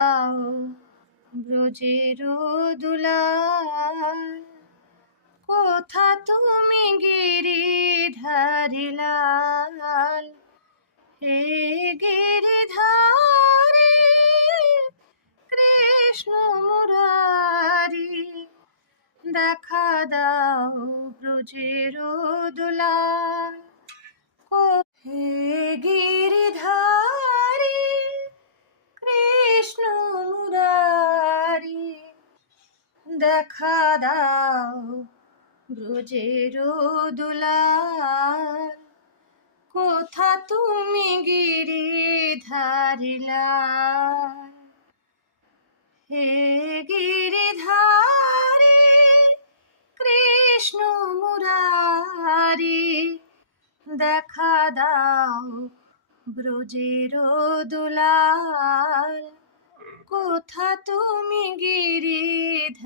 আও ব্রজের দুলাল, কোথা তুমি গিরিধারিলাল। হে গিরিধারী কৃষ্ণ মুরারি, দেখা দাও ব্রজের দুলাল। হে গিরিধারী কৃষ্ণ মুরারি, দেখা দাও ব্রজের দুলাল। কোথা তুমি গিরিধারিলাল। হে গিরিধারী কৃষ্ণ মুরারি, দেখা দাও ব্রজের দুলাল। কোথা তুমি গিরিধারিলাল।